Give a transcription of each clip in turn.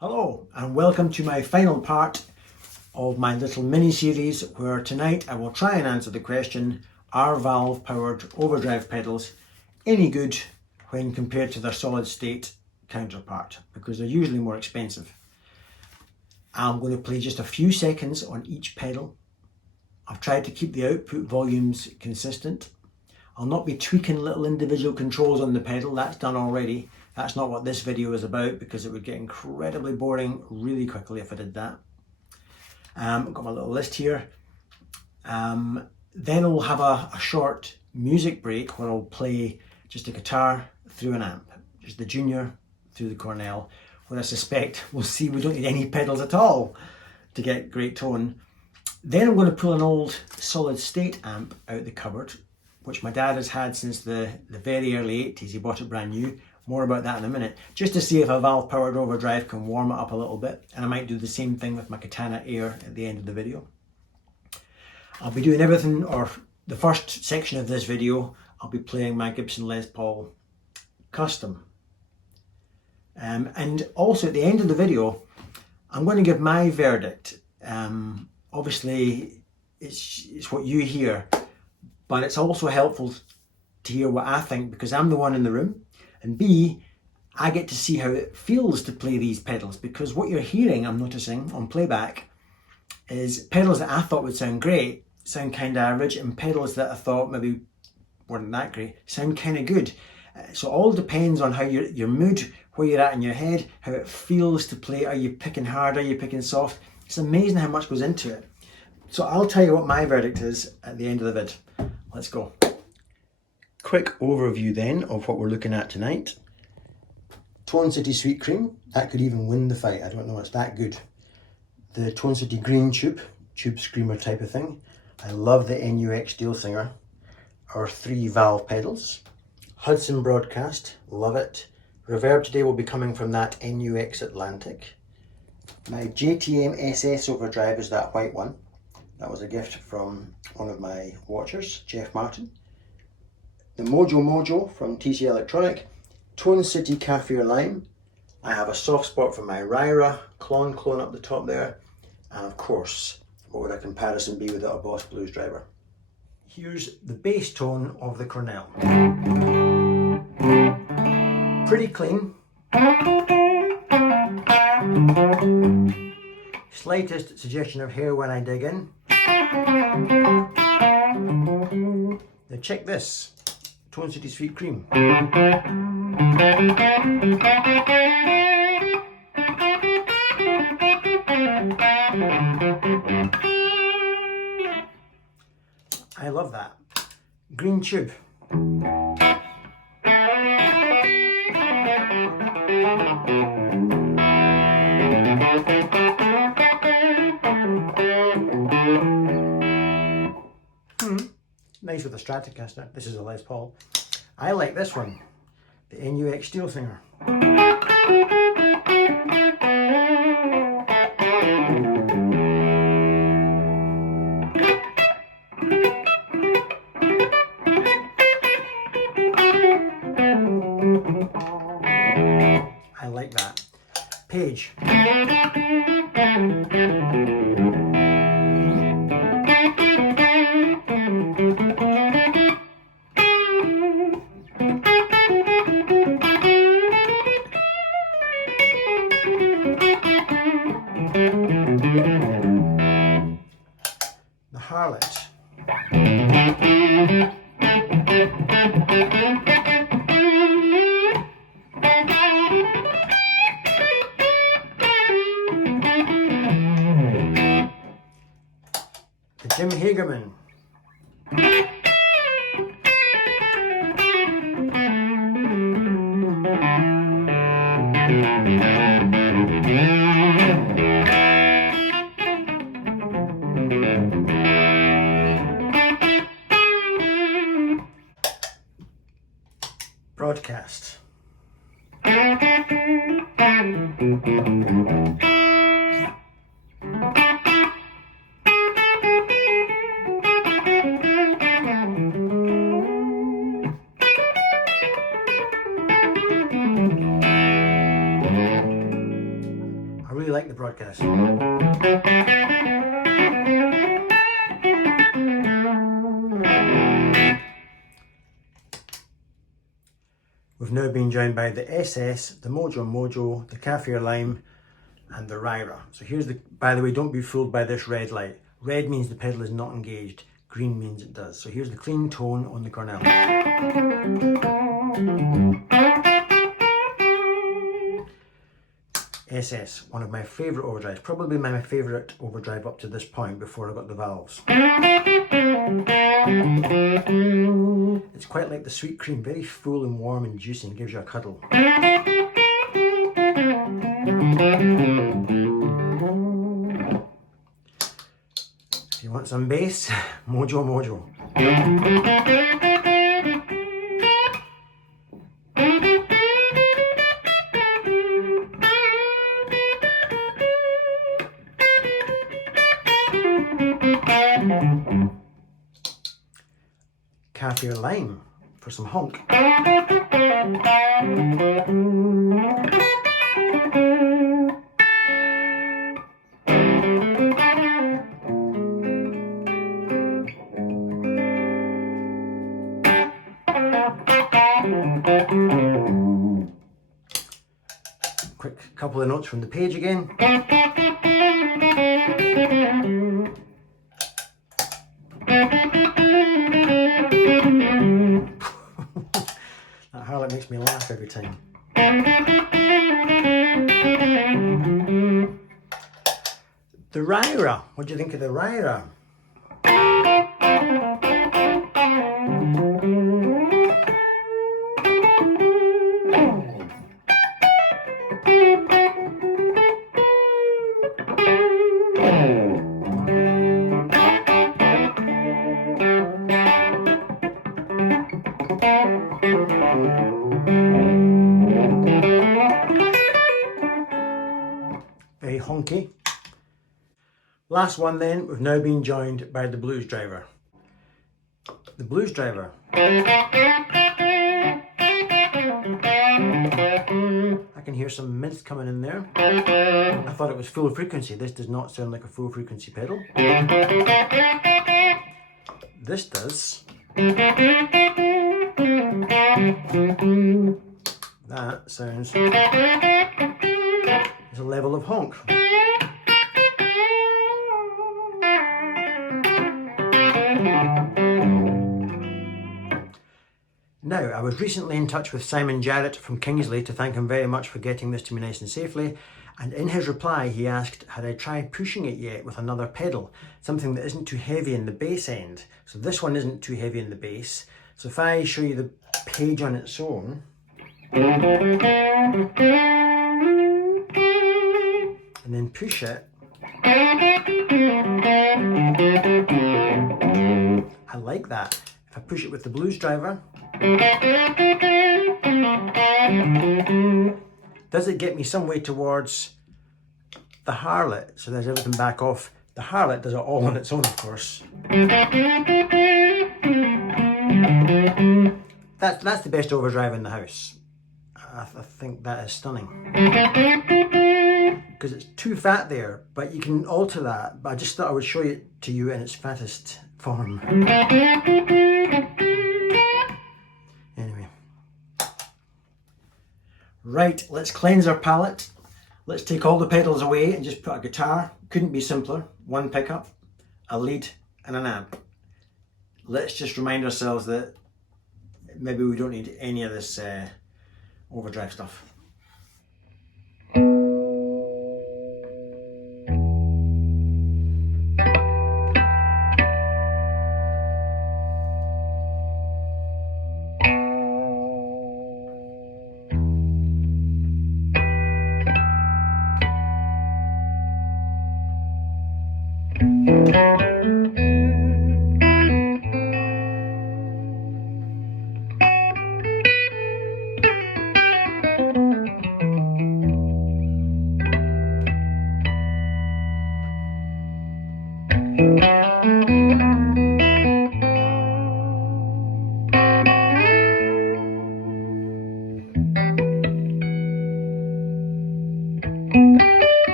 Hello and welcome to my final part of my little mini series where tonight I will try and answer the question, are valve powered overdrive pedals any good when compared to their solid state counterpart, because they're usually more expensive. I'm going to play just a few seconds on each pedal. I've tried to keep the output volumes consistent. I'll not be tweaking little individual controls on the pedal, that's done already. That's not what this video is about because it would get incredibly boring really quickly if I did that. I've got my little list here. Then we'll have a short music break where I'll play just a guitar through an amp, just the Junior through the Cornell, where I suspect we'll see we don't need any pedals at all to get great tone. Then I'm going to pull an old solid state amp out the cupboard, which my dad has had since the very early 80s. He bought it brand new. More about that in a minute, just to see if a valve powered overdrive can warm it up a little bit, and I might do the same thing with my Katana Air at the end of the video. I'll be doing everything, or the first section of this video, I'll be playing my Gibson Les Paul Custom. And also at the end of the video, I'm going to give my verdict. Obviously, it's what you hear, but it's also helpful to hear what I think because I'm the one in the room. And B, I get to see how it feels to play these pedals, because what you're hearing, I'm noticing on playback, is pedals that I thought would sound great, sound kind of average, and pedals that I thought maybe weren't that great, sound kind of good. So it all depends on how your mood, where you're at in your head, how it feels to play. Are you picking hard? Are you picking soft? It's amazing how much goes into it. So I'll tell you what my verdict is at the end of the vid. Let's go. Quick overview then of what we're looking at tonight. Tone City Sweet Cream, that could even win the fight. I don't know, it's that good. The Tone City Green Tube screamer type of thing. I love the NUX Steel Singer. Our 3 valve pedals. Hudson Broadcast, love it. Reverb today will be coming from that NUX Atlantic. My JTM SS Overdrive is that white one. That was a gift from one of my watchers, Jeff Martin. The Mojo from TC Electronic, Tone City Kaffir Lime. I have a soft spot for my Ryra clone up the top there. And of course, what would a comparison be without a Boss Blues driver? Here's the bass tone of the Cornell. Pretty clean. Slightest suggestion of hair when I dig in. Now check this. Tone City Sweet Cream. I love that. Green Tube. Nice with the Stratocaster. This is a Les Paul. I like this one, the NUX Steel Singer. I like that. Page. The Harlot. The Jim Hagerman. Broadcast. really like the broadcast. We've now been joined by the SS, the Mojo Mojo, the Kaffir Lime, and the Ryra. So here's the, by the way, don't be fooled by this red light. Red means the pedal is not engaged, green means it does. So here's the clean tone on the Cornell. SS, one of my favourite overdrives, probably my favourite overdrive up to this point before I got the valves. It's quite like the sweet cream, very full and warm and juicy and gives you a cuddle. If you want some bass, Mojo Mojo. Kaffir Lime for some honk. Quick couple of notes from the page again. That harlot makes me laugh every time. The Ryra. What do you think of the Ryra? Very honky. Last one then, we've now been joined by the Blues Driver. The Blues Driver. I can hear some mids coming in there. I thought it was full frequency. This does not sound like a full frequency pedal. This does. That sounds, there's a level of honk. Now, I was recently in touch with Simon Jarrett from Kingsley to thank him very much for getting this to me nice and safely, and in his reply he asked had I tried pushing it yet with another pedal, something that isn't too heavy in the bass end. So this one isn't too heavy in the bass. So if I show you the page on its own, and then push it, I like that. If I push it with the Blues Driver, does it get me some way towards the Harlot? So there's everything back off. The Harlot does it all on its own, of course. That's the best overdrive in the house. I think that is stunning. Because it's too fat there, but you can alter that. But I just thought I would show it to you in its fattest form. Anyway. Right, let's cleanse our palette. Let's take all the pedals away and just put a guitar. Couldn't be simpler. One pickup, a lead and an amp. Let's just remind ourselves that maybe we don't need any of this overdrive stuff.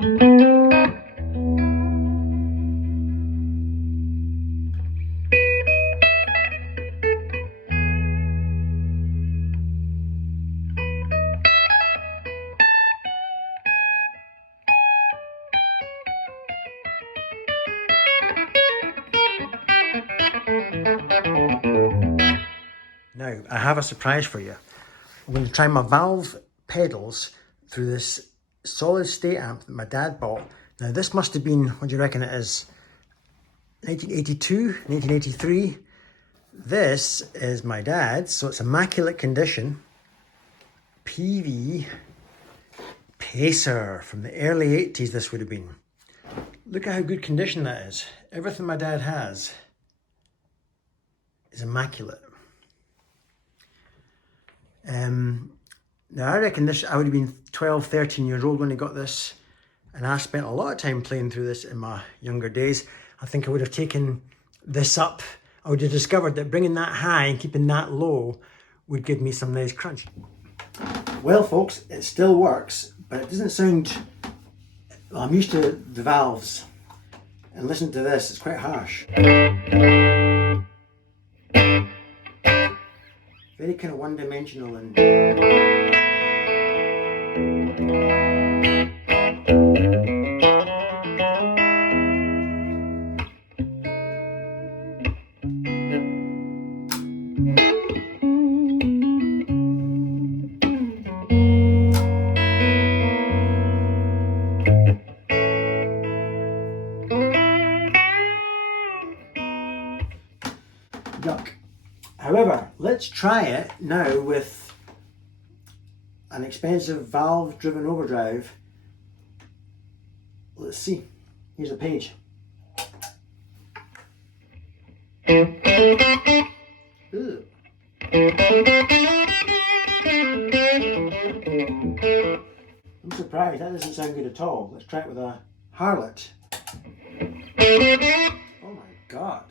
Now, I have a surprise for you. I'm going to try my valve pedals through this solid state amp that my dad bought. Now, this must have been, what do you reckon it is? 1982, 1983. This is my dad's, so it's immaculate condition. PV Pacer from the early 80s, this would have been. Look at how good condition that is. Everything my dad has is immaculate. Now I reckon this, I would have been 12, 13 years old when I got this, and I spent a lot of time playing through this in my younger days. I think I would have taken this up. I would have discovered that bringing that high and keeping that low would give me some nice crunch. Well folks, it still works, but it doesn't sound, well, I'm used to the valves, and listen to this, it's quite harsh. Very kind of one-dimensional and yuck. However, let's try it now with an expensive valve-driven overdrive. Let's see. Here's a page. Ooh. I'm surprised, that doesn't sound good at all. Let's try it with a Harlot. Oh my God.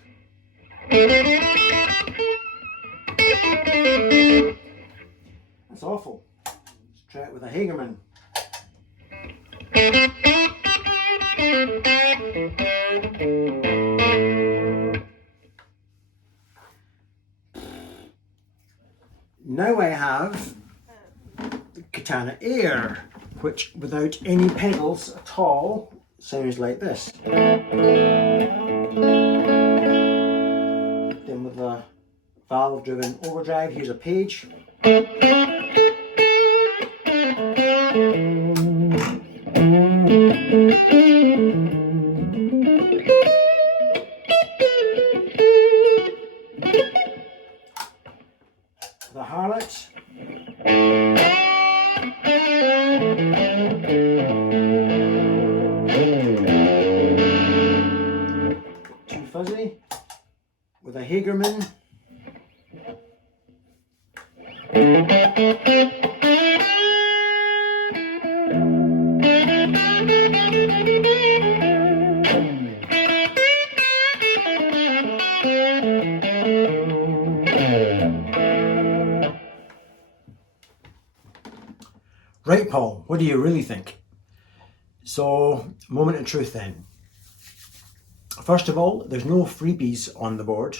That's awful. Let's try it with a Hagerman. Now I have the Katana Air, which without any pedals at all sounds like this. Then with the valve-driven overdrive, here's a page. The Harlot. Too fuzzy. With a Hagerman. Right, Paul, what do you really think? So, moment of truth then. First of all, there's no freebies on the board.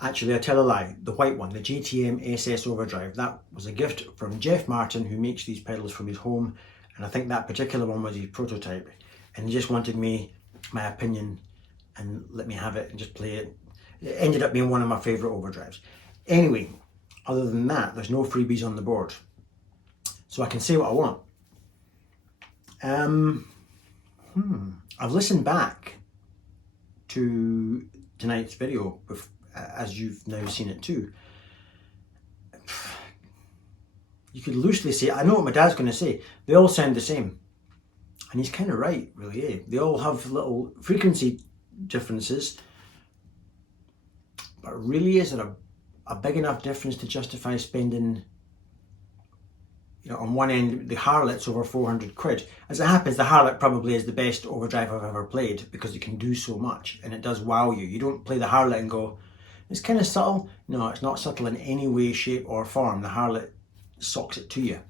Actually, I tell a lie. The white one, the JTM SS Overdrive, that was a gift from Jeff Martin, who makes these pedals from his home, and I think that particular one was his prototype. And he just wanted my opinion, and let me have it and just play it. It ended up being one of my favourite overdrives. Anyway, other than that, there's no freebies on the board. So I can say what I want. I've listened back to tonight's video, as you've now seen it too. You could loosely say, I know what my dad's going to say, they all sound the same. And he's kind of right, really, eh? They all have little frequency differences. But really, is it a big enough difference to justify spending, you know, on one end, the Harlot's over 400 quid. As it happens, the Harlot probably is the best overdrive I've ever played because it can do so much and it does wow you. You don't play the Harlot and go, it's kind of subtle. No, it's not subtle in any way, shape or form. The Harlot socks it to you.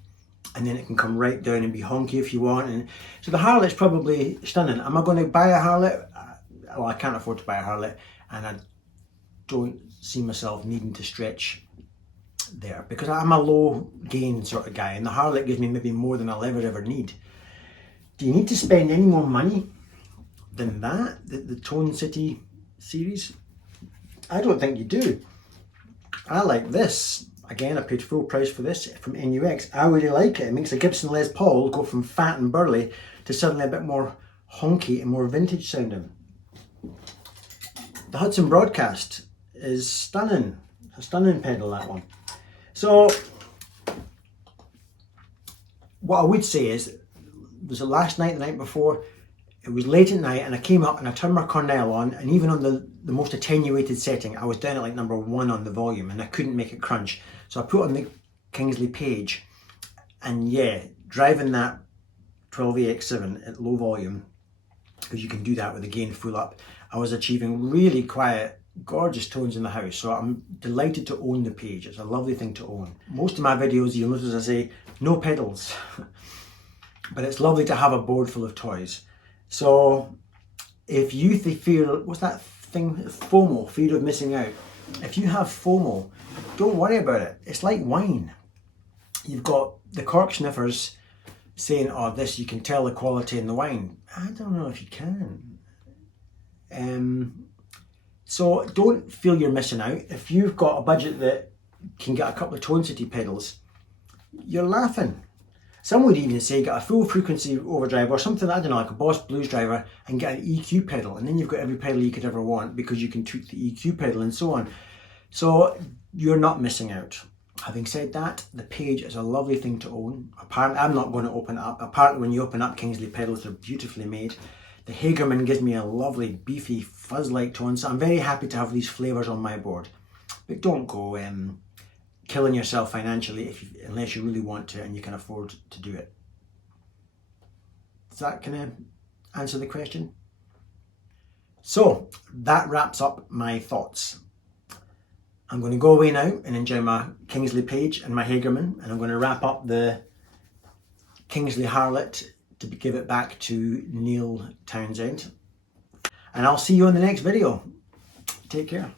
and then it can come right down and be honky if you want. And so the Harlot's probably stunning. Am I going to buy a Harlot? Well, I can't afford to buy a Harlot, and I don't see myself needing to stretch there because I'm a low gain sort of guy, and the Harlot gives me maybe more than I'll ever need. Do you need to spend any more money than that? The Tone City series? I don't think you do. I like this. Again, I paid full price for this from NUX. I really like it. It makes a Gibson Les Paul go from fat and burly to suddenly a bit more honky and more vintage sounding. The Hudson Broadcast is stunning. A stunning pedal, that one. So, what I would say is, was it last night, the night before? It was late at night and I came up and I turned my Cornell on, and even on the most attenuated setting, I was down at like number 1 on the volume and I couldn't make it crunch. So I put on the Kingsley Page, and yeah, driving that 12AX7 at low volume, because you can do that with the gain full up, I was achieving really quiet, gorgeous tones in the house. So I'm delighted to own the Page. It's a lovely thing to own. Most of my videos, you'll notice I say no pedals, but it's lovely to have a board full of toys. So if you feel, what's that thing, FOMO, fear of missing out. If you have FOMO, don't worry about it. It's like wine. You've got the cork sniffers saying, oh, this, you can tell the quality in the wine. I don't know if you can. So don't feel you're missing out. If you've got a budget that can get a couple of Tone City pedals, you're laughing. Some would even say get a full frequency overdrive or something, I don't know, like a Boss Blues driver, and get an EQ pedal, and then you've got every pedal you could ever want because you can tweak the EQ pedal and so on. So you're not missing out. Having said that, the Page is a lovely thing to own. Apparently, I'm not going to open it up. Apparently, when you open up Kingsley pedals, they're beautifully made. The Hagerman gives me a lovely, beefy, fuzz-like tone, so I'm very happy to have these flavours on my board. But don't go killing yourself financially unless you really want to and you can afford to do it. Does that kind of answer the question? So that wraps up my thoughts. I'm going to go away now and enjoy my Kingsley Page and my Hagerman, and I'm going to wrap up the Kingsley Harlot to give it back to Neil Townsend. And I'll see you in the next video. Take care.